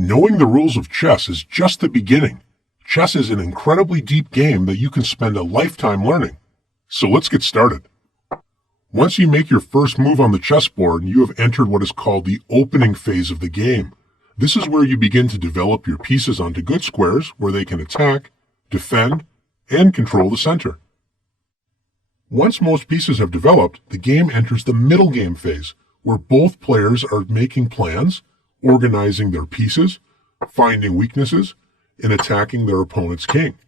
Knowing the rules of chess is just the beginning. Chess is an incredibly deep game that you can spend a lifetime learning. So let's get started. Once you make your first move on the chessboard, you have entered what is called the opening phase of the game. This is where you begin to develop your pieces onto good squares where they can attack, defend, and control the center. Once most pieces have developed, the game enters the middle game phase, where both players are making plans, organizing their pieces, finding weaknesses, and attacking their opponent's king.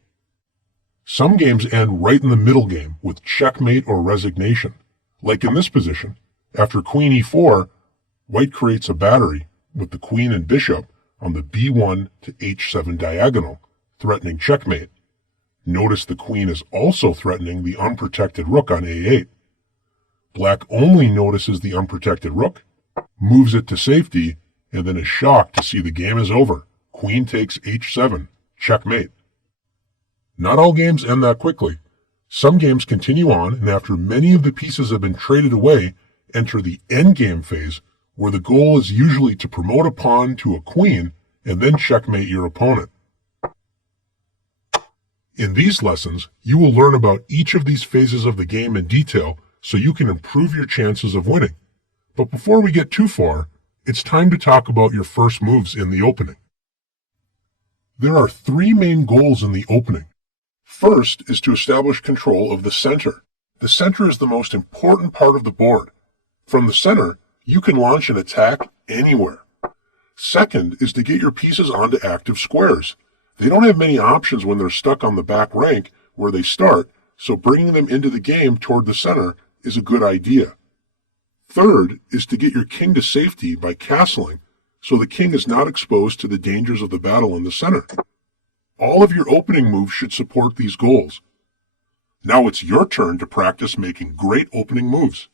Some games end right in the middle game with checkmate or resignation. Like in this position, after queen e4, white creates a battery with the queen and bishop on the b1 to h7 diagonal, threatening checkmate. Notice the queen is also threatening the unprotected rook on a8. Black only notices the unprotected rook, moves it to safety, and then is shocked to see the game is over. Queen takes h7, checkmate. Not all games end that quickly. Some games continue on, and after many of the pieces have been traded away, enter the endgame phase, where the goal is usually to promote a pawn to a queen and then checkmate your opponent. In these lessons, you will learn about each of these phases of the game in detail so you can improve your chances of winning. But before we get too far, it's time to talk about your first moves in the opening. There are three main goals in the opening. First is to establish control of the center. The center is the most important part of the board. From the center, you can launch an attack anywhere. Second is to get your pieces onto active squares. They don't have many options when they're stuck on the back rank where they start, so bringing them into the game toward the center is a good idea. Third is to get your king to safety by castling, so the king is not exposed to the dangers of the battle in the center. All of your opening moves should support these goals. Now it's your turn to practice making great opening moves.